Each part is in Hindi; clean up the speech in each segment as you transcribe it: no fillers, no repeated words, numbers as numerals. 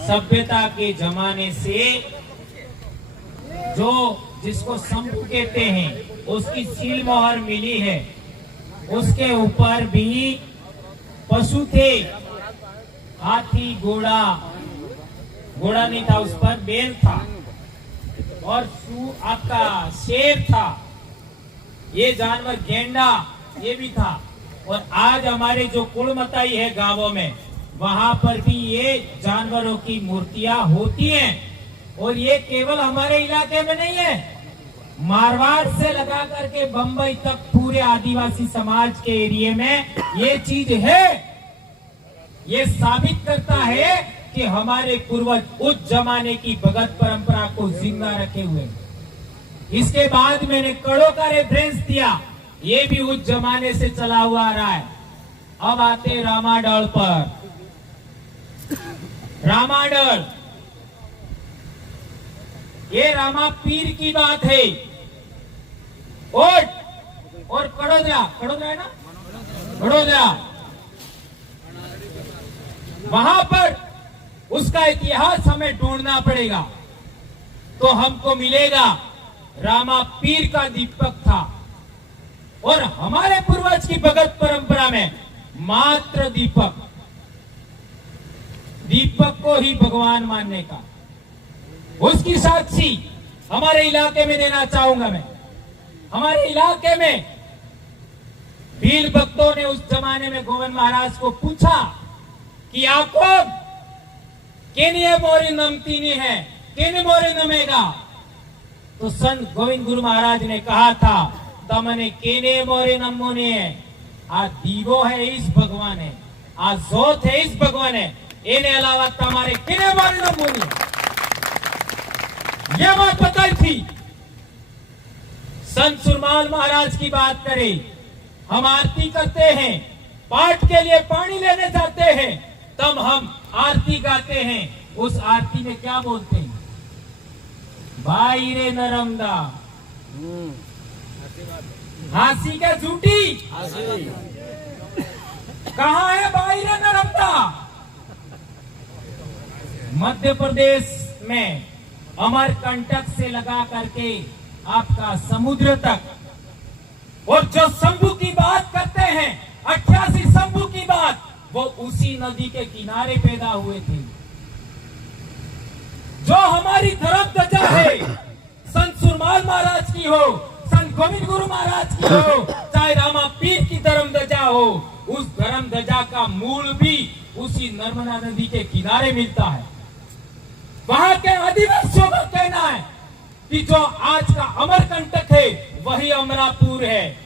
सभ्यता के जमाने से जो जिसको शंभू कहते हैं उसकी सील मोहर मिली है, उसके ऊपर भी पशु थे, हाथी, घोड़ा, घोड़ा नहीं था, उस पर बैल था और आपका शेर था, ये जानवर गेंडा ये भी था। और आज हमारे जो कुलमताई है गांवों में, वहां पर भी ये जानवरों की मूर्तियां होती हैं। और ये केवल हमारे इलाके में नहीं है, मारवाड़ से लगा करके बंबई तक पूरे आदिवासी समाज के एरिया में ये चीज है। ये साबित करता है कि हमारे पूर्वज उस जमाने की भगत परंपरा को जिंदा रखे हुए। इसके बाद मैंने कड़ों का रेफरेंस दिया, ये भी उस जमाने से चला हुआ आ रहा है। अब आते रामाडल पर। रामाडल ये रामा पीर की बात है। और कड़ोदरा, कड़ोदरा है ना, कड़ोदरा, वहां पर उसका इतिहास हमें ढूंढना पड़ेगा तो हमको मिलेगा रामा पीर का दीपक था। और हमारे पूर्वज की भगत परंपरा में मात्र दीपक, दीपक को ही भगवान मानने का, उसकी साक्षी हमारे इलाके में देना चाहूंगा मैं। हमारे इलाके में भील भक्तों ने उस जमाने में गोविंद महाराज को पूछा कि आपको केनिया मोरी नमतीनी है, केने मोरे नमेगा। तो संत गोविंद गुरु महाराज ने कहा था, तमने केने मोरे नमोने है, आ दीवो है इस भगवान है, आ जोत है इस भगवान है, इन्हें अलावा तुम्हारे केने मोरे नमोने। यह बात बताई थी। संत सुरमाल महाराज की बात करें, हम आरती करते हैं, पाठ के लिए पानी लेने जाते हैं, तब हम आरती गाते हैं। उस आरती में क्या बोलते हैं? भाई रे नरमदा, हासी का झूठी, कहाँ है भाई रे नरमदा? मध्य प्रदेश में अमरकंटक से लगा करके आपका समुद्र तक, और जो शंभू की बात करते हैं, 88 शंभू की बात, वो उसी नदी के किनारे पैदा हुए थे। जो हमारी धर्म ध्वजा है, संत सुरमाल महाराज की हो, संत गोविंद गुरु महाराज की हो, चाहे रामा पीर की धर्म ध्वजा हो, उस धर्म ध्वजा का मूल भी उसी नर्मदा नदी के किनारे मिलता है। वहां के आदिवासियों का कहना है कि जो आज का अमरकंटक है वही अमरापुर है।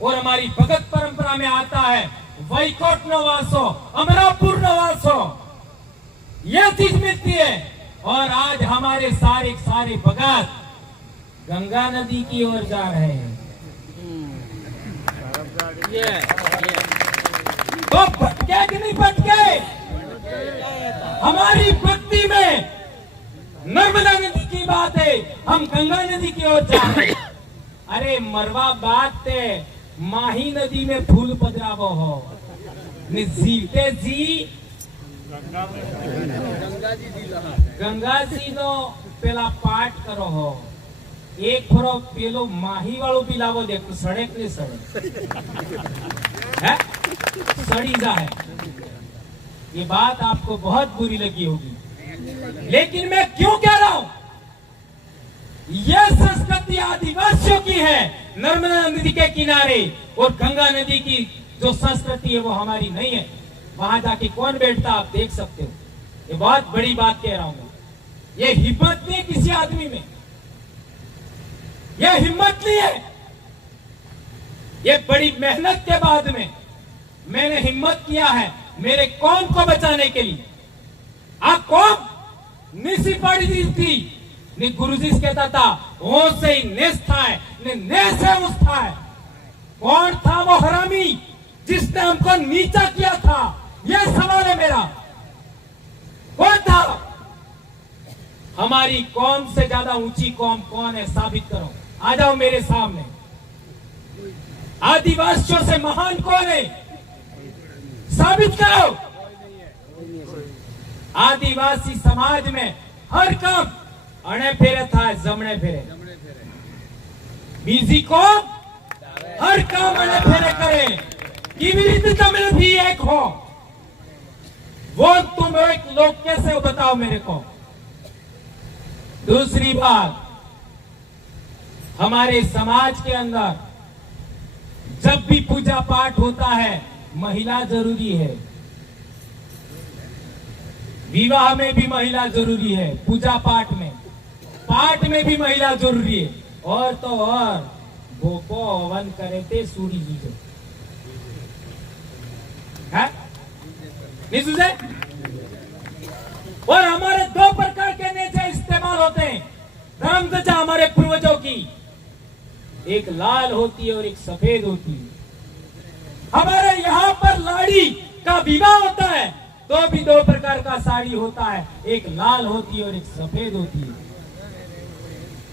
और हमारी भगत परंपरा में आता है वैकुंठ नवासो, अमरापुर नवासो, यह चीज मिलती है। और आज हमारे सारे भगत गंगा नदी की ओर जा रहे हैं। तो भटके कि नहीं भटके? हमारी भक्ति में नर्मदा नदी की बात है, हम गंगा नदी की ओर जा रहे हैं। अरे मरवा बात है, माही नदी में फूल पधरावो हो, जीते जी गंगा जी नो पेला पाठ करो हो, एक फरो पेलो माही वालों भी लावो, देखो सड़क ने सड़क है, सड़ी जा है। ये बात आपको बहुत बुरी लगी होगी, लेकिन मैं क्यों कह रहा हूं? यह संस्कृति आदिवासियों की है, नर्मदा नदी के किनारे। और गंगा नदी की जो संस्कृति है वो हमारी नहीं है। वहां जाके कौन बैठता आप देख सकते हो। ये बहुत बड़ी बात कह रहा हूं। ये हिम्मत नहीं किसी आदमी में, यह हिम्मत नहीं है। ये बड़ी मेहनत के बाद में मैंने हिम्मत किया है मेरे कौम को बचाने के लिए। आप कौम निसी पड़ी थी, ने गुरुजी कहता था ओ से नेस था है, ने नेस है उस था है। कौन था वो हरामी जिसने हमको नीचा किया था? यह सवाल है मेरा। कौन था? हमारी कौम से ज्यादा ऊंची कौम कौन है? साबित करो, आ जाओ मेरे सामने। आदिवासियों से महान कौन है? साबित करो। आदिवासी समाज में हर काम अणे फेरे थाय, जमणे फेरे। बीजी को हर काम अणे फेरे करे। केवी रीते तमे भी एक हो, वो तुम एक लोग कैसे हो बताओ मेरे को। दूसरी बात, हमारे समाज के अंदर जब भी पूजा पाठ होता है महिला जरूरी है, विवाह में भी महिला जरूरी है, पूजा पाठ में भी महिला जरूरी है। और तो और भोपो हवन करे थे सूरी जूझे नहीं सूझे। और हमारे दो प्रकार के नेचे इस्तेमाल होते हैं धर्म ध्वजा हमारे पूर्वजों की, एक लाल होती है और एक सफेद होती है। हमारे यहाँ पर लाड़ी का विवाह होता है तो भी दो प्रकार का साड़ी होता है, एक लाल होती है और एक सफेद होती है।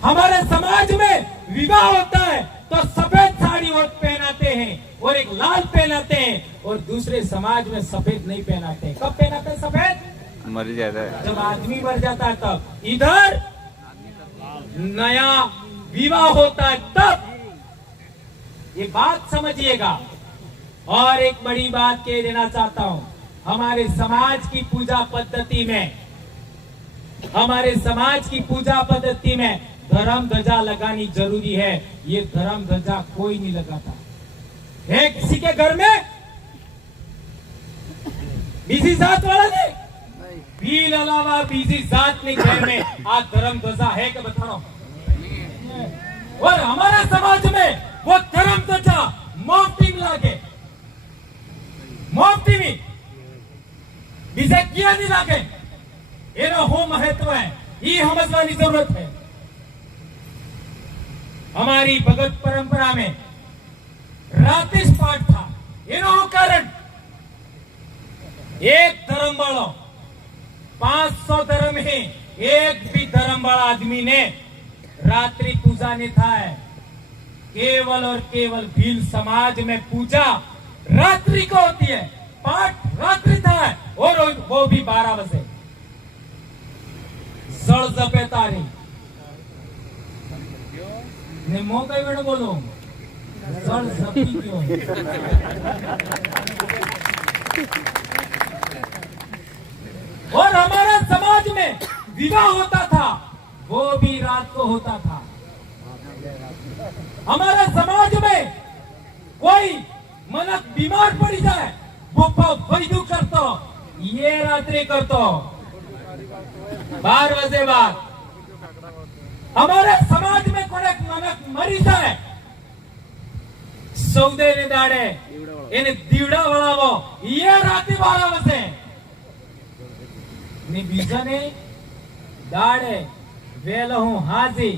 हमारे समाज में विवाह होता है तो सफेद साड़ी पहनाते हैं और एक लाल पहनाते हैं, और दूसरे समाज में सफेद नहीं पहनाते। कब पहनाते हैं सफेद? मर जाता है, जब आदमी मर जाता है तब। इधर नया विवाह होता है तब। ये बात समझिएगा। और एक बड़ी बात कह देना चाहता हूं, हमारे समाज की पूजा पद्धति में धर्म ध्वजा लगानी जरूरी है। ये धर्म ध्वजा कोई नहीं लगाता है किसी के घर में, बीसी जात वाला नहीं, भील अलावा बीसी जात ने घर में आज धर्म ध्वजा है कि बताओ। और हमारे समाज में वो धर्म ध्वजा मोफ्ती में लागे, मोफ्ती में बीजे किया नहीं लागे। एनो हो महत्व है, ये समझने की जरूरत है। हमारी भगत परंपरा में रातिश पाठ था, एनो कारण एक धर्म वालों 500 धर्म है, एक भी धर्म वाला आदमी ने रात्रि पूजा नहीं था है। केवल और केवल भील समाज में पूजा रात्रि को होती है, पाठ रात्रि था है, और वो भी 12 बजे सड़ जपे तारी ने मौका ही बेटा बोलो सड़ जपी क्यों। और हमारे समाज में विवाह होता था वो भी रात को होता था। हमारे समाज में कोई मनक बीमार पड़ी जाए वो वैद्य करतो, ये रात्रि करतो 12 बजे बाद। हमारे समाज में कोई मनक मरी जाए सौदे ने दाड़े એને દીવડા વળાવો, ये रात्रि 12 बजे ने बीजाने दाड़े वेलहू हाजी।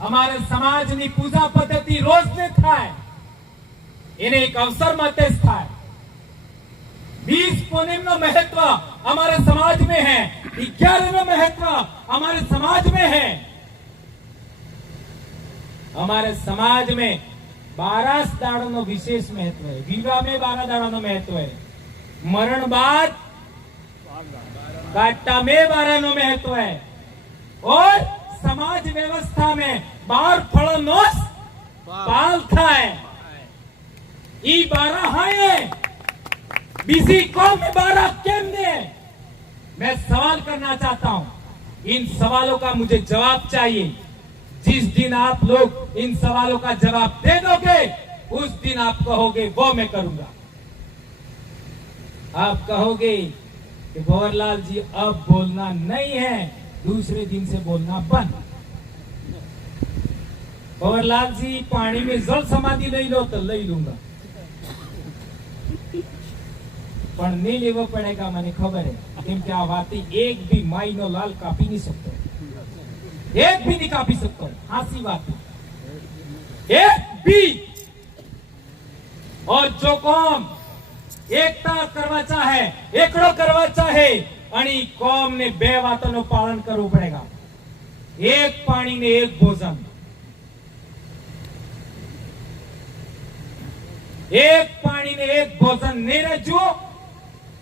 हमारे समाज ની पूजा पद्धति रोज ने थाय, એને एक अवसर माते थाय। 20 पूर्णिम नो महत्व हमारे समाज में है, 11 नो महत्व हमारे समाज में है। हमारे समाज में 12 दाड़ों नो विशेष महत्व है। विवाह में 12 दाड़ों नो महत्व है, मरण बाद काटा में 12 नो महत्व है, और समाज व्यवस्था में 12 फलों नो पाल थाय। ई 12 है बीसी कौम में 12 केम ने? मैं सवाल करना चाहता हूं, इन सवालों का मुझे जवाब चाहिए। जिस दिन आप लोग इन सवालों का जवाब दे दोगे उस दिन आप कहोगे वो मैं करूंगा। आप कहोगे कि भंवरलाल जी अब बोलना नहीं है, दूसरे दिन से बोलना बंद। भंवरलाल जी पानी में जल समाधि ले लो तो ले लूंगा, पर नहीं लेवो पड़ेगा, मैंने खबर है। केम क्या बात एक भी माई नो लाल कापी नहीं सकते, एक भी नहीं कापी सकते, हासी बात है एक भी। और जो कौम एकता करवा चाहे, एकड़ो करवा चाहे, अणी कौम ने 2 बातों नो पालन करવું पड़ेगा। एक पानी ने एक भोजन, एक पानी ने एक भोजन नहीं रजो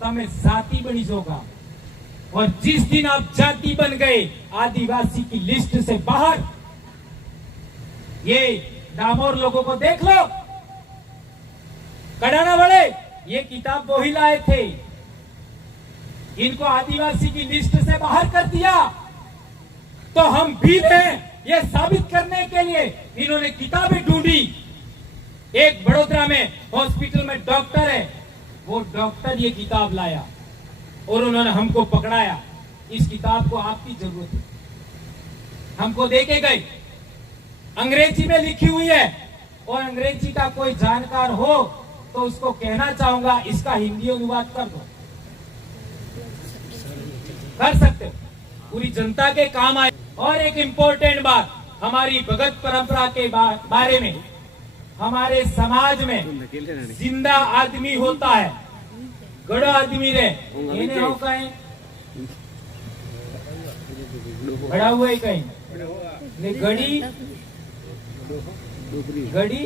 तमे जाति बनी जोगा। और जिस दिन आप जाति बन गए आदिवासी की लिस्ट से बाहर, ये डामोर लोगों को देख लो, कड़ाना बड़े ये किताब वो ही लाए थे, इनको आदिवासी की लिस्ट से बाहर कर दिया। तो हम भी हैं ये साबित करने के लिए इन्होंने किताबें ढूंढी। एक बड़ोदरा में हॉस्पिटल में डॉक्टर है, वो डॉक्टर ये किताब लाया और उन्होंने हमको पकड़ाया, इस किताब को आपकी जरूरत है, हमको देके गए। अंग्रेजी में लिखी हुई है और अंग्रेजी का कोई जानकार हो तो उसको कहना चाहूंगा इसका हिंदी अनुवाद कर दो, कर सकते हो, पूरी जनता के काम आए। और एक इंपॉर्टेंट बात, हमारी भगत परंपरा के बारे में, हमारे समाज में जिंदा आदमी होता है, गड़ो आदमी रे इन्हें हो कहीं बड़ा हुआ ही कहीं गड़ी गड़ी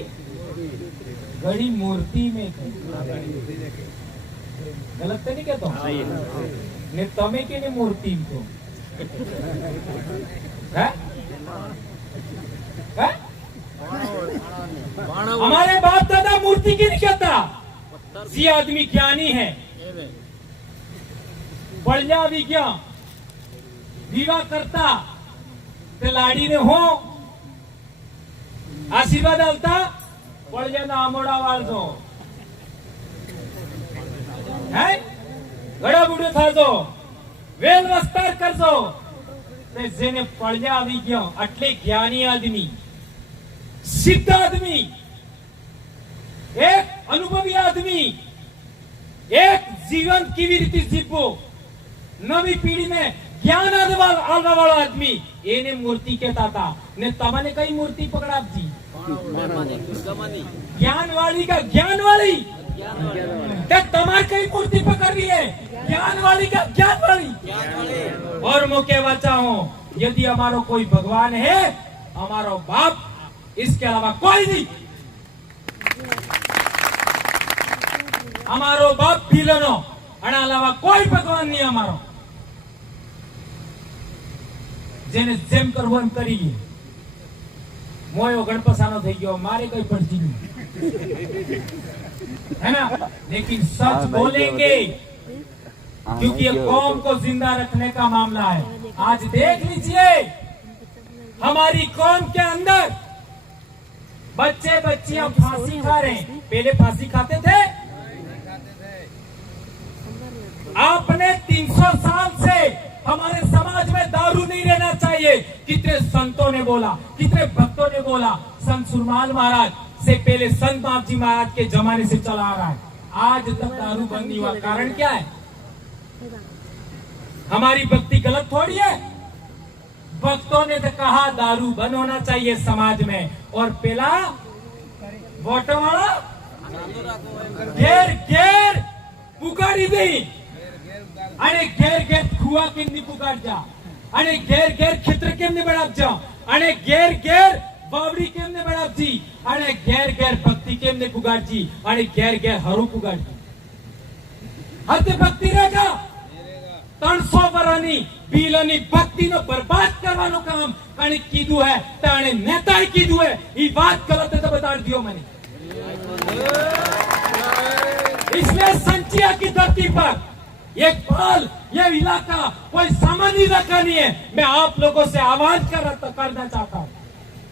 गड़ी मूर्ति में गलत तो नहीं कहता ने तमे के ने मूर्ति को है? है? हमारे बाप दादा मूर्ति की नहीं कहता, ये आदमी ज्ञानी है, बढ़िया विज्ञान विवाह करता ते लाड़ी ने हो आशीर्वाद आलता बढ़िया ना आमोड़ा वाल दो है, गड़ा बूढ़ो था दो वेल वस्तार कर दो, जेने पढ़िया આવી ગયો એટલે જ્ઞાની આદમી, સિદ્ધ આદમી, એક અનુભવી આદમી, એક જીવન કેવી રીતે જીવવો, નવી પીઢી ને જ્ઞાન આલવા વાળો આદમી, એને મૂર્તિ કહેતા હતા ને તમને કઈ મૂર્તિ પકડાવજી? ज्ञान वाली का ज्ञान वाली, તમાર કઈ મૂર્તિ પકડ रही है? ज्ञान वाली का ज्ञान वाली। और मुके बच्चा हूं, यदि हमारो कोई भगवान है, हमारो बाप, इसके अलावा कोई नहीं। हमारो बाप भीलनो અને અલાવા કોઈ ભગવાન નહીં અમારો, જેને જેમ કરવું એમ કરી લે। મોયો ગણપસાનો થઈ ગયો, મારે કઈ પડતી નહીં, है ना? लेकिन सच बोलेंगे क्योंकि ये कौम को जिंदा रखने का मामला है। आज देख लीजिए हमारी कौम के अंदर बच्चे बच्चियां फांसी खा रहे हैं, पहले फांसी खाते थे? आपने 300 साल से हमारे समाज में दारू नहीं रहना चाहिए, कितने संतों ने बोला, कितने भक्तों ने बोला। संत सुरमाल महाराज से पहले संत बाप जी महाराज के जमाने से चला आ रहा है, आज तक दारू बंद नहीं हुआ। कारण क्या है? हमारी भक्ति गलत थोड़ी है, भक्तों ने तो कहा दारू बंद होना चाहिए समाज में, और पहला वोटो वाला घेर घेर पुकारी दी, अरे घेर घेर खुआ केमनी पुकारजा, अरे घेर घेर खित्र केमने बढ़ावजा, अरे घेर घेर बावड़ी केमने बढ़ावजी, अरे घेर घेर भक्ति केमने पुकारजी, अरे घेर घेर हरू पुकारजी। हते भक्ति रहेगा 300 વર્ષની બીલોની ભક્તિનો બરબાદ કરવાનું કામ કણે કીધું है, તાણે નેતાએ કીધું है, ई बात गलत है तो बता दियो मैंने। इसलिए संचिया की धरती पर ये पल, ये इलाका कोई सामान्य इलाका नहीं है। मैं आप लोगों से आह्वान करना चाहता हूँ,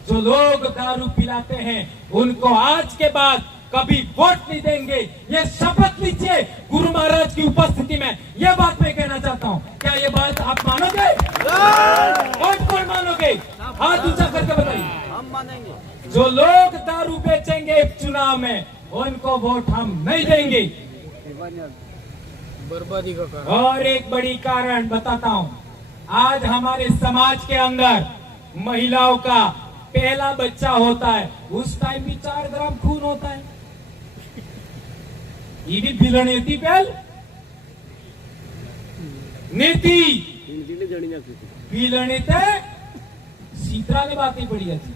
जो लोग दारू पिलाते हैं उनको आज के बाद कभी वोट नहीं देंगे, ये शपथ लीजिए गुरु महाराज की उपस्थिति में। ये बात मैं कहना चाहता हूँ, क्या ये बात आप मानोगे? कौन मानोगे? हाथ ऊंचा करके बताइए। हम मानेंगे। जो लोग दारू बेचेंगे चुनाव में उनको वोट हम नहीं देंगे। बर्बादी का कारण। और एक बड़ी कारण बताता हूँ, आज हमारे समाज के अंदर महिलाओं का पहला बच्चा होता है, उस टाइम भी 4 ग्राम खून होता है। ये भी भीलनेती पहल नीति भीलनेते सीतरा ने बातें पड़ी थी।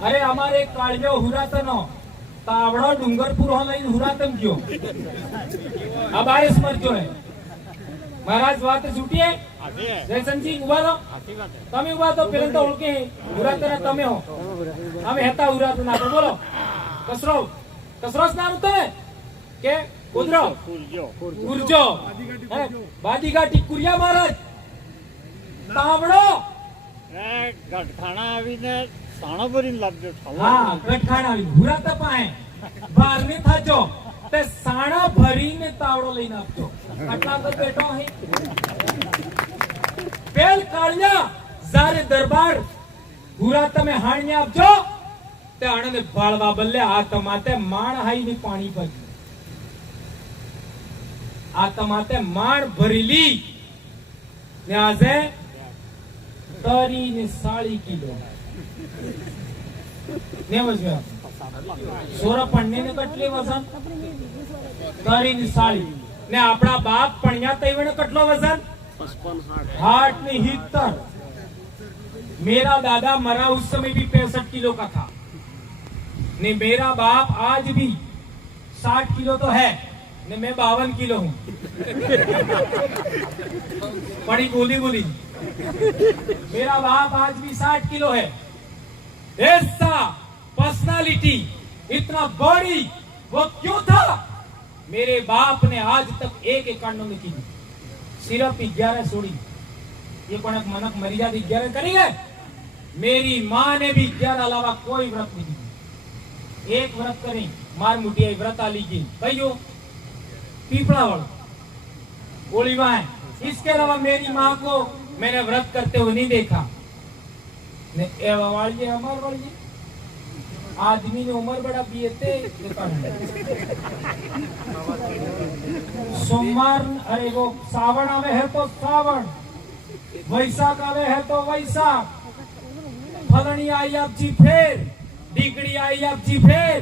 अरे हमारे कालियो हुरा तनो तावड़ो डूंगरपुर ऑनलाइन हुरा तम क्यों अब आए समझो है महाराज बात छूटी है जयसन सिंह उभा लो तमे उभा तो पेलन तो ओळखे हुरा तना तमे हो અમે હેતા હુરા તો ના બોલો કસરોસ નામ તો હે કે કુદરો ગુરજો હે બાદીગા ટીકુરિયા મહારાજ તાવડો એ ગઢખાણા આવીને સાણો ભરીને લાવજો હા ગઢખાણા આવી હુરા તો પાએ બાર ને થાજો તે સાણા ભરીને તાવડો લઈને આપજો આટલા તો બેઠો હે પેલ કાળિયા જારે દરબાર હુરા તમે હાણને આપજો તે આણને બાળવા બલ્લે હાથ માતે માણ હાઈને પાણી પર આ માતે માણ ભરીલી ને આજે તરી ને 40 કિલો ને વજ્યા સોરા પણને ને કેટલી વજન તરી ને 40 ને આપણા બાપ પણ્યા તઈવણે કેટલો વજન 55 60 ને 70 मेरा दादा मरा उस समय भी 65 किलो का था ने मेरा बाप आज भी 60 किलो तो है ने मैं 52 किलो हूँ बड़ी बोली मेरा बाप आज भी 60 किलो है ऐसा पर्सनालिटी इतना बड़ी वो क्यों था मेरे बाप ने आज तक एक एकांडो में की सिर्फ 11 सोड़ी ये कोणक मनक मर्यादा 11 करी है मेरी माँ ने भी 11 अलावा कोई व्रत नहीं की एक व्रत करी मार मुटिया व्रत आली की भाइयों पीपड़ा वाला ओलिवा है इसके अलावा मेरी माँ को मैंने व्रत करते हुए नहीं देखा ने एवा वाली हमार वाली आदमी ने उम्र बड़ा बीते सोमवार अरे वो सावन आवे है तो सावन वैशाख आवे है तो वैशाख फलनी आई आप जी फेर दीकड़ी आई आप जी फेर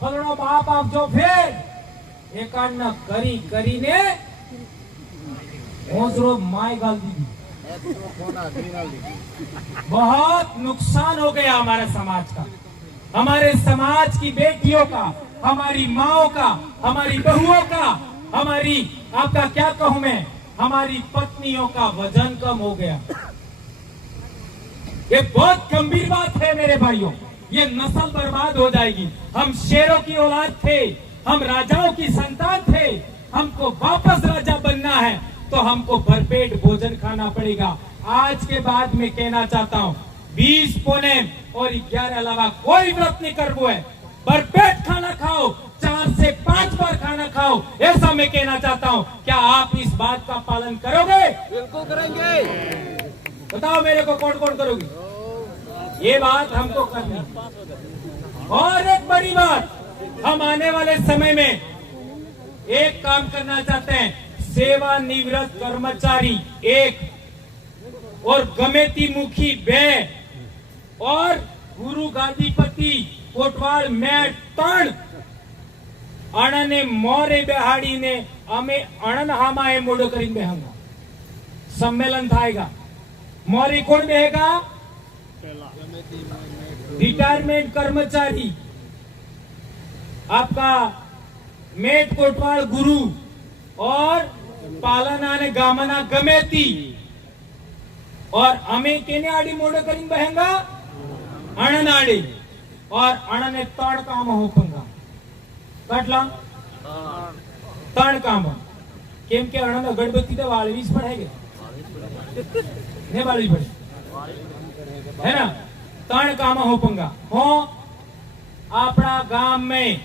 फलनो बाप आप जो फेर एकान्न करी करी ने ओसरो माय गाल दी बहुत नुकसान हो गया हमारे समाज का हमारे समाज की बेटियों का हमारी माओ का हमारी बहुओं का हमारी आपका क्या कहूं मैं हमारी पत्नियों का वजन कम हो गया ये बहुत गंभीर बात है मेरे भाइयों ये नस्ल बर्बाद हो जाएगी हम शेरों की औलाद थे हम राजाओं की संतान थे हमको वापस राजा बनना है तो हमको भरपेट भोजन खाना पड़ेगा आज के बाद मैं कहना चाहता हूँ 20 पौने और 11 अलावा कोई व्रत नहीं करबो है भरपेट खाना खाओ 4 से 5 बार खाना खाओ ऐसा मैं कहना चाहता हूँ क्या आप इस बात का पालन करोगे बिल्कुल करेंगे बताओ मेरे को कौन कौन करोगे ये बात हमको करनी और एक बड़ी बात हम आने वाले समय में एक काम करना चाहते हैं सेवानिवृत्त कर्मचारी 1 और गमेती मुखी 2 और गुरु गादीपति कोटवाल मेट 3 अणने मोरे बेहाड़ी ने हमें अणन हामा मोड़ो करीन बेहंगा सम्मेलन थाएगा मोरे कौन बेहेगा रिटायरमेंट कर्मचारी आपका मेट कोटवाल गुरु और पालना ने गामना गमेती और हमें केने आड़ी मोड़ो करीन बहेंगा अणन आड़ी और अणन ने 3 काम हो पंगा कटला 3 काम केम के अणन अगरबत्ती तो वाळवीज पड़ेगे ने वाळवी पड़े है ना 3 काम हो पंगा हो अपना गांव में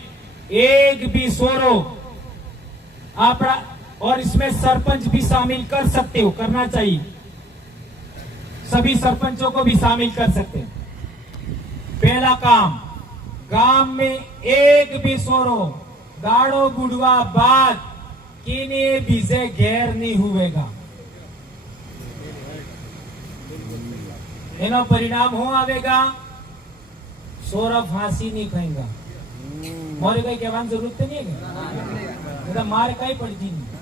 एक भी सोरो अपना और इसमें सरपंच भी शामिल कर सकते हो करना चाहिए सभी सरपंचों को भी शामिल कर सकते हैं पहला काम गांव में एक भी सोरो दाड़ो बुढ़वा बाद किने बीजे घेर नहीं हुएगा एनो परिणाम हो आवेगा सोरा फांसी नहीं खाएगा मोरे कई कहवान जरूरत तो नहीं है क्या मार कई पड़ती नहीं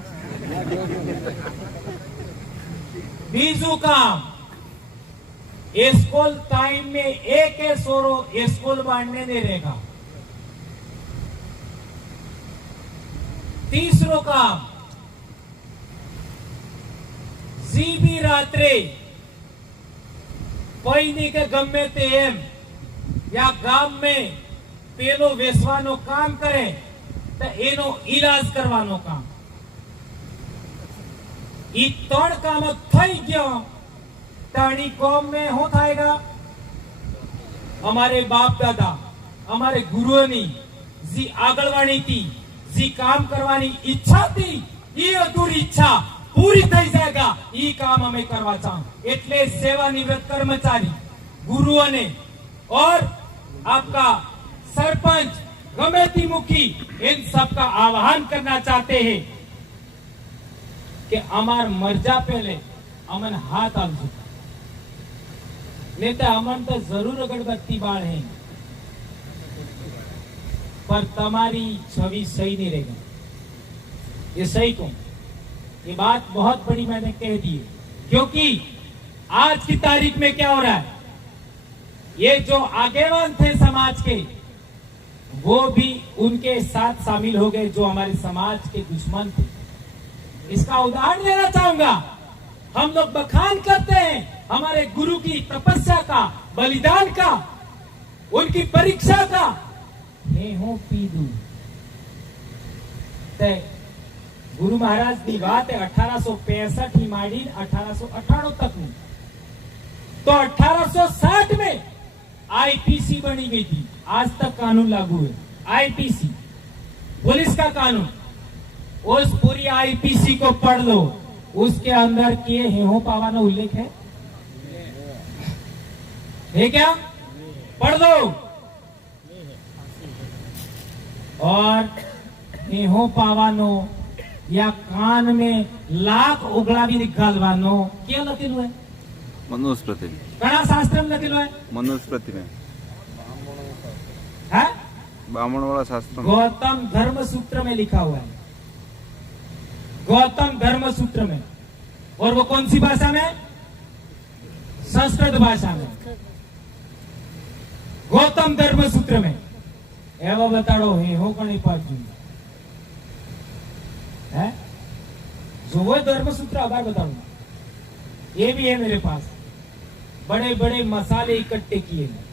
बीजू काम स्कूल टाइम में एक सोरो स्कूल बांटने नहीं रहेगा तीसरो काम, जी भी रात्रे पईनी के गमे ते एम या गाम में पेलो वेसवानो काम करे तो एनो इलाज करवानो काम। ई त्रण काम थई गयो ताणी कौम में हो थाएगा। हमारे बाप दादा हमारे गुरुओनी जी आगळवाणी थी, जी काम करवानी इच्छा थी, ये अधूरी इच्छा पूरी થઈ जाएगा। ई काम हमें करवा चाहूं એટલે सेवानिवृत्त कर्मचारी गुरुओं ने और आपका सरपंच गमेती मुखी इन सब का आह्वान करना चाहते हैं कि अमर मरजा पहले अमन हाथ आपजो, नहीं तो अमन तो जरूर अगरबत्ती बाळ है पर तुम्हारी छवि सही नहीं रहेगा। ये सही कहूं, ये बात बहुत बड़ी मैंने कह दी है, क्योंकि आज की तारीख में क्या हो रहा है, ये जो आगेवान थे समाज के वो भी उनके साथ शामिल हो गए जो हमारे समाज के दुश्मन थे। इसका उदाहरण देना चाहूंगा। हम लोग बखान करते हैं हमारे गुरु की तपस्या का, बलिदान का, उनकी परीक्षा का। हो पीदू गुरु महाराज की बात है 1865 ही माड़ी 1898 तक में। तो 1860 में आईपीसी बनी गई थी, आज तक कानून लागू है। आईपीसी पुलिस का कानून, उस पूरी आईपीसी को पढ़ लो, उसके अंदर किए हेहो पावाना उल्लेख है क्या? पढ़ लो। और हेहो पावानो या कान में लाख उगड़ावी निकालवानो क्या लखेलू है? मनुस्मृति कणा शास्त्र में लखेलू है? मनुस्मृति में है? ब्राह्मण वाला शास्त्र में। गौतम धर्म सूत्र में लिखा हुआ है, गौतम धर्म सूत्र में। और वो कौन सी भाषा में? संस्कृत भाषा में, गौतम धर्म सूत्र में। एवं बताड़ो है हो कणी पाजू है जो वो धर्म सूत्र आभार बताऊंगा। ये भी है मेरे पास, बड़े बड़े मसाले इकट्ठे किए हैं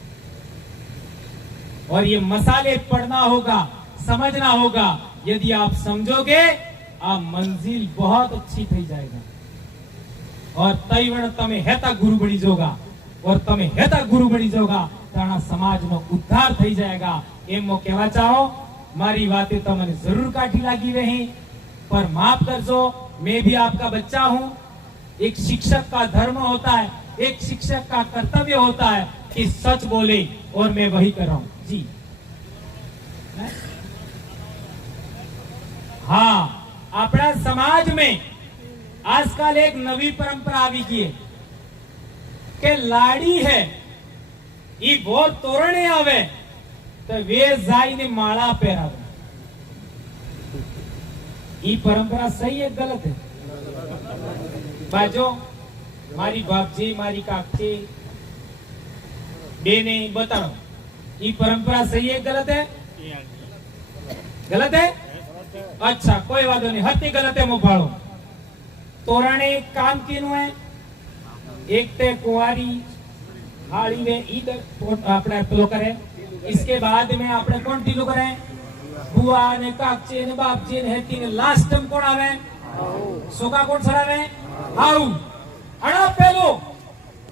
और ये मसाले पढ़ना होगा, समझना होगा। यदि आप समझोगे आप मंजिल बहुत अच्छी थी जाएगा। और तैवण तमे हेता गुरु बनी जोगा और तमे हेता गुरु बनी जोगा ताना समाज नो उद्धार थई जाएगा। एम मो कहवा चाहो, मारी बातें तो मैंने जरूर काठी लागी रही, पर माफ कर दो, मैं भी आपका बच्चा हूं। एक शिक्षक का धर्म होता है, एक शिक्षक का कर्तव्य होता है कि सच बोले, और मैं वही कर रहा हूं जी। हाँ, अपना समाज में आजकल एक नवी परंपरा આવી ગઈ है कि लाड़ी है ई वो तोरणे आवे तो वे जाईने माला पहरावे। ई परंपरा सही है गलत है? बाजो मारी बापजी मारी काकी बेने बताओ, ई परंपरा सही है गलत है? गलत है? अच्छा कोई बात नहीं, हत्ती गलत है मोबालो। तोरणे काम कीनु है, एक ते कुंवारी हाड़ी में ईद अपने पेलो करे, इसके बाद में अपने कौन ढीलो करे? बुआ ने काकचे ने बापजी ने हेती ने लास्ट टाइम कौन आवे? सोका कौन सड़ावे? हाउ अड़ा पेलो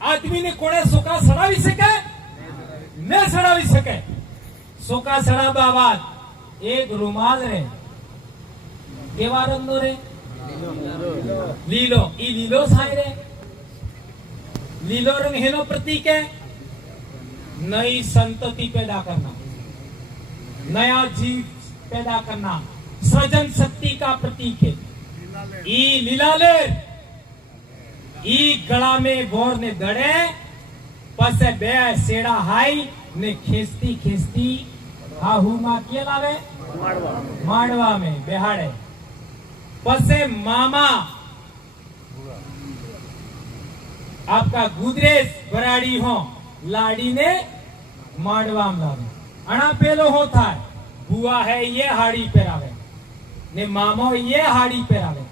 आदमी ने कोने सोका सड़ावी सके? न सड़ावी सके। सोका सड़ावा बाद एक रुमाल रे केवा रंगनो रे? लीलो। ई लीलो साई रे, लीलो रंग हेनो प्रतीक है नई संतति पैदा करना, नया जीव पैदा करना, सृजन शक्ति का प्रतीक है। ई लीलाले ई गला में बोर ने दड़े पसे बे सेड़ा हाई ने खेस्ती खेस्ती हाहू मां के लावे माड़वा में बेहाड़े पसे मामा आपका गुदरेज बराड़ी हो लाड़ी ने माड़वा में लावे। अणा पेलो होता है बुआ है ये हाड़ी पहरावे ને મામો એ હાડી પહેરાવે.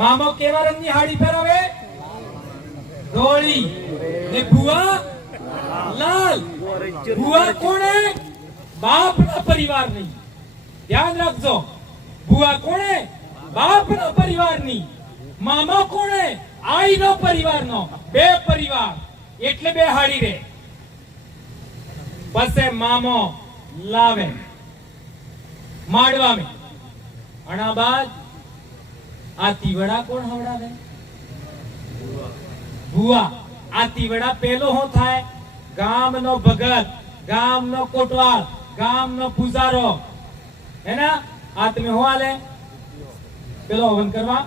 મામો કેવા રંગની હાડી પહેરાવે? ધોળી. ને ભુવા લાલ. ભુવા કોણે? બાપના પરિવારની. ધ્યાન રાખજો, ભુવા કોણે? બાપના પરિવારની. મામા કોણે? આઈનો પરિવારનો. બે પરિવાર એટલે બે હાડી રે. પછી મામો લાવે माडवा में अणा बाद आ तीवड़ा कोण हवड़ावे? भुआ. आ तीवड़ा पेलो हो थाय गाम नो भगत, गाम नो कोटवाल, गाम नो पुजारो है ना. आ तमे हो आले पेलो हवन करवा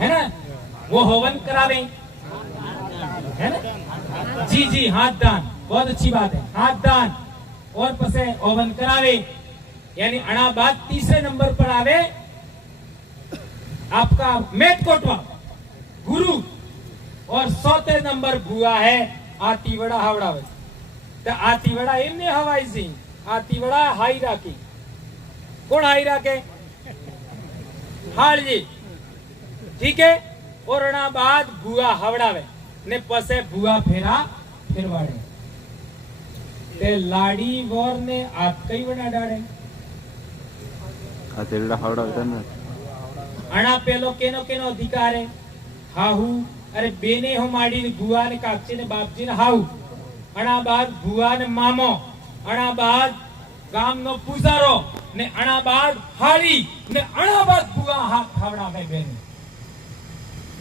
है ना, वो हवन करावे है ना. जी जी, हाथ दान, बहुत अच्छी बात है, हाथ दान. और पसे हवन करावे. यानी अणा बाद तीसरे नंबर पर आवे आपका मेट कोटवा गुरु. और 100 नंबर भुआ है आतीवड़ा हवड़ावे. तो आतीवड़ा एमने हवाई सी, आतीवड़ा हाई राखी. कौन हाई राखे? हाल जी. ठीक है. और अणा बाद भुआ हवड़ावे ने पसे भुआ फेरा फिरवाड़े. ते लाड़ी वोर ने आप कई वड़ा डाड़े. आ तेरड़ा हावड़ा होता है ना. अणा पेलो केनो केनो अधिकार है? हाहू. अरे बेने हो माडी ने भुआ ने काक्षी ने बापजी ने हाहू. अणा बाद भुआ ने मामो. अणा बाद गाम नो पुजारो ने अणा बाद हाड़ी ने अणा बाद भुआ हाथ हावड़ा में बेने.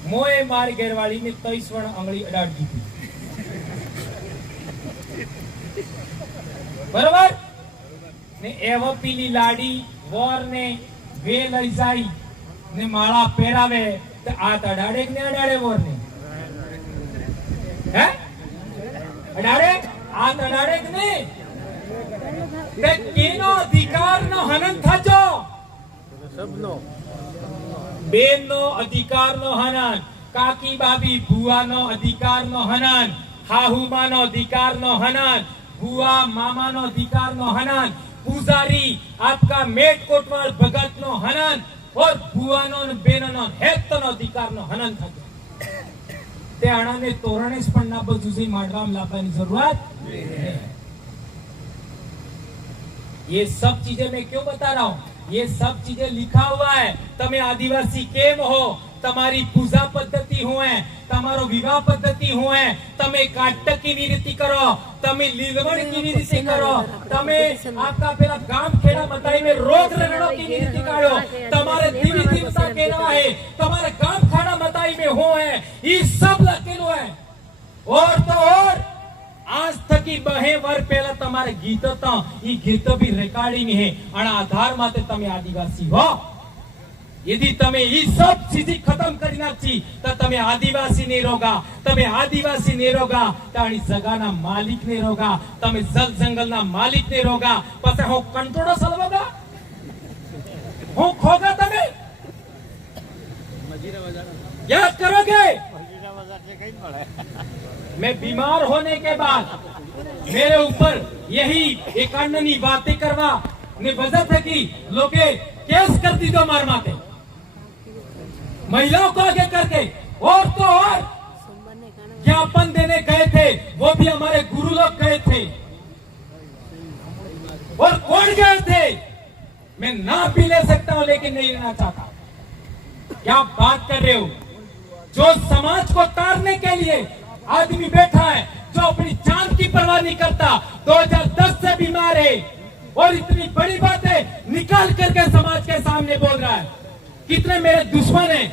मोए मार घेरवाड़ी ने 23 वण अंगली अडाड़ दी. बराबर ने एवो पीली लाडी वोर ने वे लई जाई ने माला पेरावे तो आत अडाड़े ने अडाड़े वोर ने है अडाड़े आत अडाड़े ने ते केनो अधिकार नो हनन थाचो? सबनो. बेन नो अधिकार नो हनन, काकी बाबी भुआ नो अधिकार नो हनन, हाहू मा नो अधिकार नो हनन, भुआ मामा नो अधिकार नो हनन, पुजारी आपका मेट कोटवाल भगत नो हनन, और भुआ नो बेनो नो हेत नो अधिकार नो हनन था. ते आना ने तोरणे पण ना बजुसी माडवाम लापानी जरूरत नहीं. ये सब चीजें मैं क्यों बता रहा हूँ? ये सब चीजें लिखा हुआ है. तमे आदिवासी केम हो, तमारी पूजा पद्धति हुए, तमारो विवाह पद्धति हुए, तमे काटक की रीति करो, तमे लीलवण की रीति करो, तमे आपका पेला गांव खेड़ा मताई में रोग रणो की रीति काढो, तमारे दिवी दिवसा केना है, तमारे गांव खाड़ा मताई में हो है, ये सब लखेलो है. और तो और आज तक की बहे वर पहला तमारे गीतो तो ये गीतो भी रिकॉर्डिंग है. अणा आधार माते तमे आदिवासी हो. यदि तमे ये सब चीजें खत्म करी नाखी तो तमे आदिवासी नहीं रोगा. तमे आदिवासी नहीं रोगा तो आनी जगाना मालिक नहीं रोगा. तमे जल जंगल ना मालिक नहीं रोगा. पसे हो कंट्रोल सलवगा हो खोगा. तमे याद करोगे? मैं बीमार होने के बाद मेरे ऊपर यही एकान्ननी बातें करवा ने वजह थे कि लोगे केस कर दी तो मार माते महिलाओं को आगे करके. और तो और ज्ञापन देने गए थे वो भी हमारे गुरु लोग गए थे. और कौन गए थे मैं नाम भी ले सकता हूं लेकिन नहीं लेना चाहता. क्या बात कर रहे हो? जो समाज को तारने के लिए आदमी बैठा है, जो अपनी जान की परवाह नहीं करता, 2010 से बीमार है और इतनी बड़ी बातें निकाल करके समाज के सामने बोल रहा है. कितने मेरे दुश्मन हैं,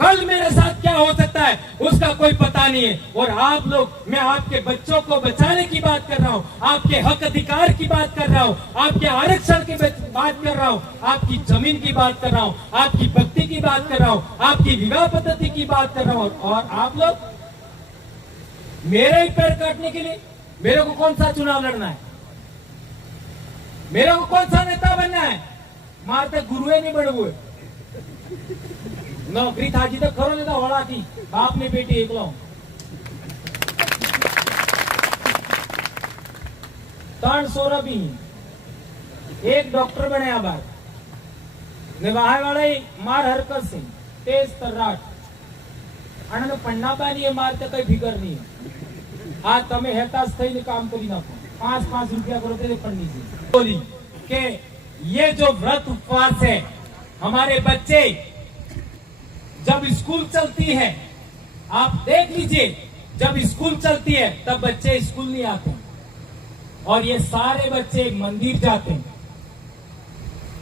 कल मेरे साथ क्या हो सकता है उसका कोई पता नहीं है. और आप लोग, मैं आपके बच्चों को बचाने की बात कर रहा हूँ, आपके हक अधिकार की बात कर रहा हूँ, आपके आरक्षण की बात कर रहा हूँ, आपकी जमीन की बात कर रहा हूँ, आपकी भक्ति की बात कर रहा हूँ, आपकी विवाह पद्धति की बात कर रहा हूँ. और आप लोग मेरे ही पैर काटने के लिए मेरे को कौन सा चुनाव लड़ना है? मेरे को कौन सा नेता बनना है? मारते गुरुए नहीं बढ़ू है. नौकरी थाजी तो खरो नहीं था वड़ा थी बाप ने बेटी एकलो. तण सोरा भी એક ડોક્ટર બન્યા બાદ ને વાળા માર હરકત છે તેજ તરાટ અને તો પન્નાબાની એ માર તો કઈ ફિકર નહીં આ તમે હેતાસ થઈને કામ કરી નાખો 5-5 रुपया करो तेरे पंडित जी बोली कि ये जो व्रत उपवास है हमारे बच्चे जब स्कूल चलती है आप देख लीजिए जब स्कूल चलती है तब बच्चे स्कूल नहीं आते और ये सारे बच्चे मंदिर जाते हैं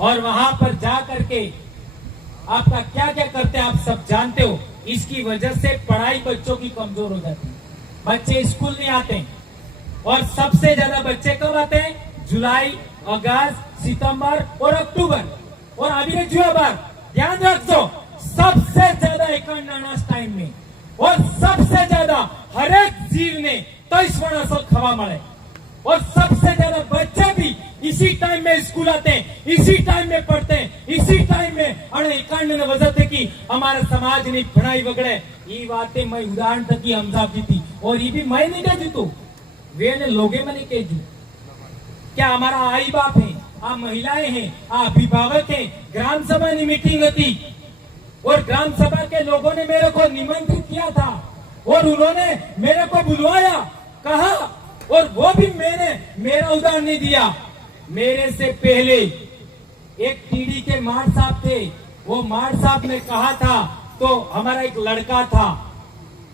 और वहां पर जा करके आपका क्या क्या करते हैं आप सब जानते हो। इसकी वजह से पढ़ाई बच्चों की कमजोर हो जाती है, बच्चे स्कूल नहीं आते हैं। और सबसे ज्यादा बच्चे कब आते हैं? जुलाई, अगस्त, सितंबर और अक्टूबर और अभी जुआ बार ध्यान रखो सबसे ज्यादा एकांत टाइम में और सबसे ज्यादा हर एक जीव ने 23 वर्ष खवा मळे और सबसे ज्यादा बच्चे भी इसी टाइम में स्कूल आते हैं, इसी टाइम में पढ़ते हैं, इसी टाइम में अरे एकांत ने वजह थे कि हमारे समाज ने पढ़ाई बगड़े ये बातें मैं उदाहरण तक की समझाती थी और ये भी मैं नहीं कहती तो वे ने लोगे मैंने कह क्या हमारा आई बाप है, आ महिलाएं हैं, आ अभिभावक हैं। ग्राम सभा की मीटिंग थी और ग्राम सभा के लोगों ने मेरे को निमंत्रित किया था और उन्होंने मेरे को बुलवाया कहा और वो भी मैंने मेरा उदाहरण नहीं दिया। मेरे से पहले एक टीडी के मार साहब थे, वो मार साहब ने कहा था तो हमारा एक लड़का था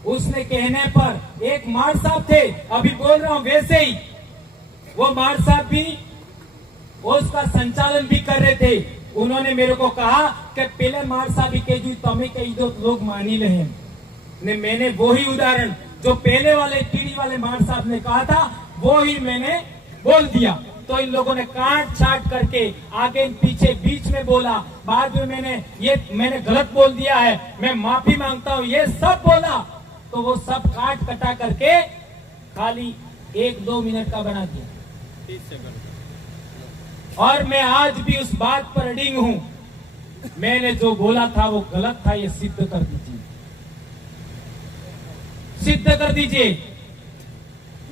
उसने कहने पर एक मार साहब थे अभी बोल रहा हूं वैसे ही वो मार साहब भी उसका संचालन भी कर रहे थे। उन्होंने मेरे को कहा कि पहले मार साहब ही कह तमें कही दो लोग मानी ले ने मैंने वो ही उदाहरण जो पहले वाले टीडी वाले मार साहब ने कहा था वो ही मैंने बोल दिया। तो इन लोगों ने काट छाट करके आगे पीछे बीच में बोला, बाद में मैंने गलत बोल दिया है, मैं माफी मांगता हूं, ये सब बोला तो वो सब काट कटा करके खाली 1-2 मिनट का बना दिया। और मैं आज भी उस बात पर अडिग हूं, मैंने जो बोला था वो गलत था, ये सिद्ध कर दीजिए, सिद्ध कर दीजिए।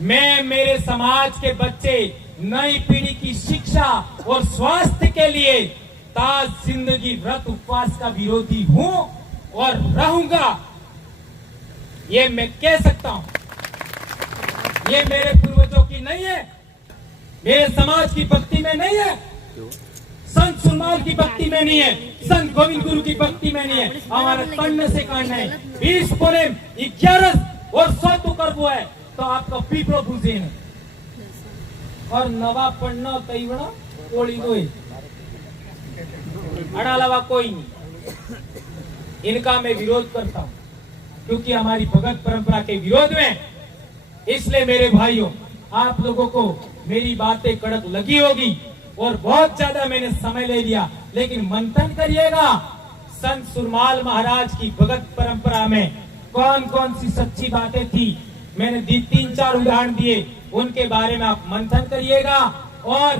मैं मेरे समाज के बच्चे नई पीढ़ी की शिक्षा और स्वास्थ्य के लिए ताज जिंदगी व्रत उपवास का विरोधी हूं और रहूंगा, ये मैं कह सकता हूं। ये मेरे पूर्वजों की नहीं है, मेरे समाज की भक्ति में नहीं है, संत सुरमाल की भक्ति में नहीं है, संत गोविंद गुरु की भक्ति में नहीं है। हमारा तन से काटना है 20 पोलेम 11 और 100 तो करवो है तो आपका पीपलो पूजे है और नवा पढ़ना तैवड़ा कोड़ी दो अड़ालावा कोई नहीं। इनका मैं विरोध करता हूं क्योंकि हमारी भगत परंपरा के विरोध में। इसलिए मेरे भाइयों आप लोगों को मेरी बातें कड़क लगी होगी और बहुत ज्यादा मैंने समय ले लिया, लेकिन मंथन करिएगा संत सुरमाल महाराज की भगत परंपरा में कौन कौन सी सच्ची बातें थी। मैंने 3-4 उदाहरण दिए, उनके बारे में आप मंथन करिएगा और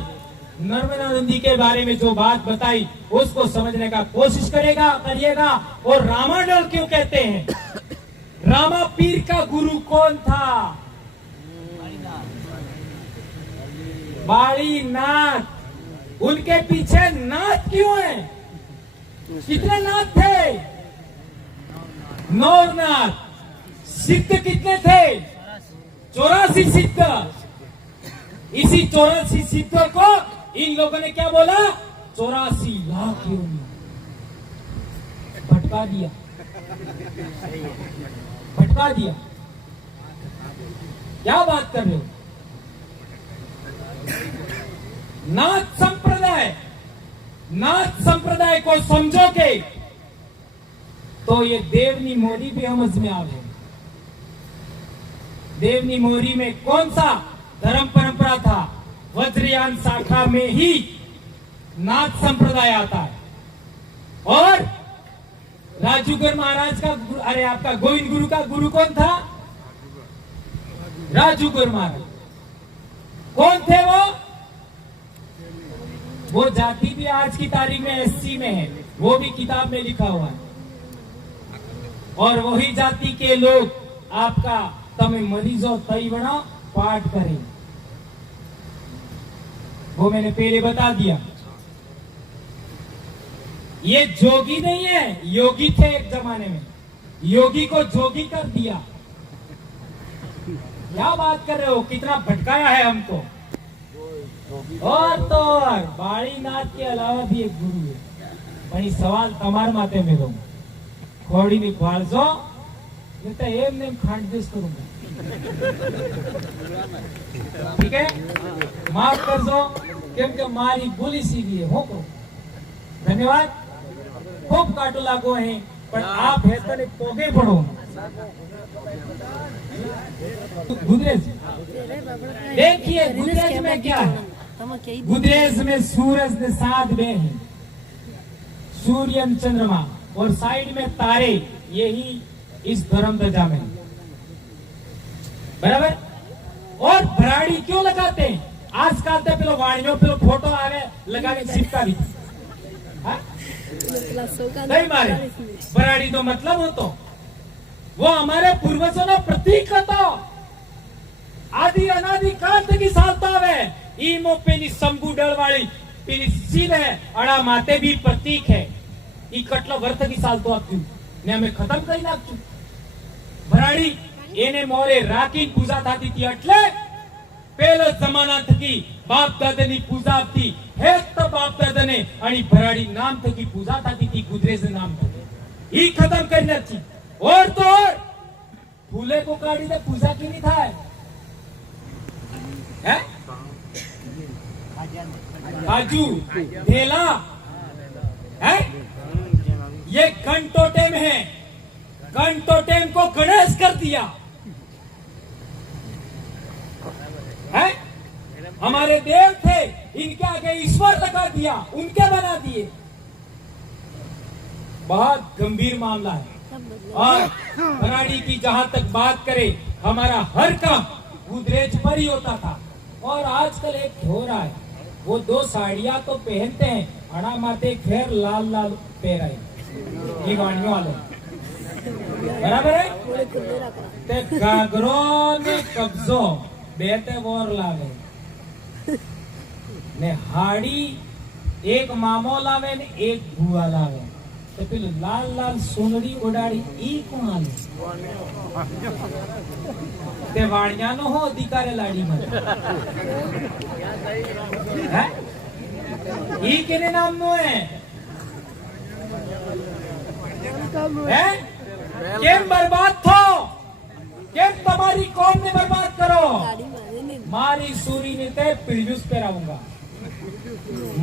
नर्मदा नदी के बारे में जो बात बताई उसको समझने का कोशिश करिएगा। और रामाडल क्यों कहते हैं? रामा पीर का गुरु कौन था? बाली नाथ। उनके पीछे नाथ क्यों है? कितने नाथ थे? 9 नाथ। सिद्ध कितने थे? 84 सिद्ध। इसी 84 सिद्धों को इन लोगों ने क्या बोला? 84 लाख योनि भटका दिया, भटका दिया। क्या बात कर रहे हो? नाथ संप्रदाय को समझोगे तो ये देवनी मोरी भी समझ में आवे। देवनी मोरी में कौन सा धर्म परंपरा था? वज्रयान शाखा में ही नाथ संप्रदाय आता है। और राजूगर महाराज का अरे आपका गोविंद गुरु का गुरु कौन था? राजूगर महाराज। कौन थे वो जाति भी आज की तारीख में एससी में है, वो भी किताब में लिखा हुआ है। और वही जाति के लोग आपका तमें मरीजों तई बना पाठ करें। वो मैंने पहले बता दिया। ये जोगी नहीं है, योगी थे एक जमाने में, योगी को जोगी कर दिया। क्या बात कर रहे हो, कितना भटकाया है हमको। और तो और बाळीनाथ के अलावा भी एक गुरु है, પણ સવાલ તમાર માથે મેળો ખોડી ની ભાળજો નહીં તો એમને એમ ખાંડદેશ કरूंगा। ठीक है, माफ करजो કેમ કે મારી ભૂલી સીધી है। हो धन्यवाद। खूब काटो लागो है पर आप है तो पोगे पड़ो। गुदरेज देखिए, गुदरेज में क्या है, गुदरेज में सूरज ने साथ में है, सूर्य चंद्रमा और साइड में तारे, यही इस धर्म ध्वजा में बराबर। और भराड़ी क्यों लगाते हैं आजकल तो पेलो वाणियों पेलो फोटो आवे लगा के चिपका भी नहीं मारे। भराड़ी तो मतलब हो तो वो हमारे पूर्वजों का प्रतीक હતો। आदि अनादि काल तक सालता है। ईमो पेली संबू डळवाળી पेली सील है अड़ा माते भी प्रतीक है। ई कटलो वर्थ की सालतो आप्યું ने અમે खत्म કરી નાખ્યું। ભરાડી એને મોરે રાખી પૂજા થતી હતી એટલે પેલો જમાના થકી બાપ દાદાની પૂજા આપતી હે તો બાપ દાદાને અને ભરાડી નામ થકી પૂજા થતી હતી ગુદરેજ નામ થકી ई खत्म કરી નાખી। और तो और फूले को काढ़ी ने पूजा की नहीं था है काजू ढेला है ये घंटोटेम है। घंटोटेम को गणेश कर दिया है। हमारे देव थे इनके आगे ईश्वर लगा दिया, उनके बना दिए। बहुत गंभीर मामला है। और भराड़ी की जहां तक बात करें, हमारा हर काम गुदरेज पर ही होता था। और आजकल एक हो रहा है, वो 2 साड़ियां तो पहनते हैं, अड़ा माते खेर लाल लाल पहराए ये वाणियों वाले बराबर है। ते गागरो ने कब्जो बेटे वोर लावे ने हाड़ी एक मामो लावे ने एक बुआ लावे तो पेलो लाल लाल सोनड़ी उडाड़ी ई कोण आले ते वाणियानो हो अधिकारे लाड़ी में है ई केने नाम नो है केम बर्बाद थो केम तुम्हारी कौम ने बर्बाद करो। मारी सूरी ने ते पीड़ियूस पेराऊंगा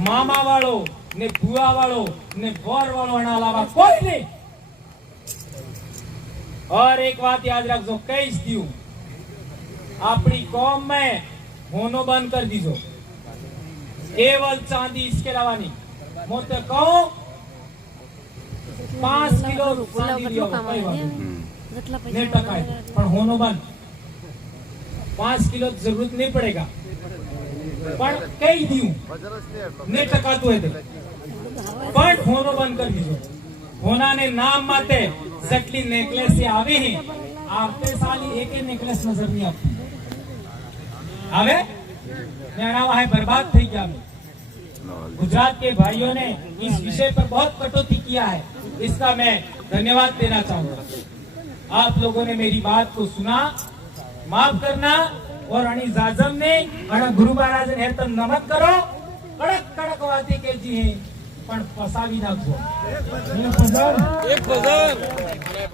मामा वालों ने बुआ वालों ने बोर वालों ना अलावा कोई नहीं। और एक बात याद रखो, कई दियो अपनी कौम में होनो बंद कर दीजो, केवल चांदी इसके अलावा नहीं। मोते कहो 5 किलो चांदी दियो कई बात नहीं टकाए पर होनो बंद। 5 किलो जरूरत नहीं पड़ेगा पर कई दियो ने टका तो है पण होनो बंद कर दीजो। होना ने नाम माते जटली नेकलेस से आवे हैं, आते साल एक नेकलेस नजर नहीं आती आवे मेरा वहां बर्बाद थी गया। गुजरात के भाइयों ने इस विषय पर बहुत कटौती किया है, इसका मैं धन्यवाद देना चाहूंगा। आप लोगों ने मेरी बात को सुना, माफ करना। और अणी जाजम ने अणा गुरु महाराज ने तो नमत करो, कड़क कड़क बातें के जी है पण फसावी नाखो। एक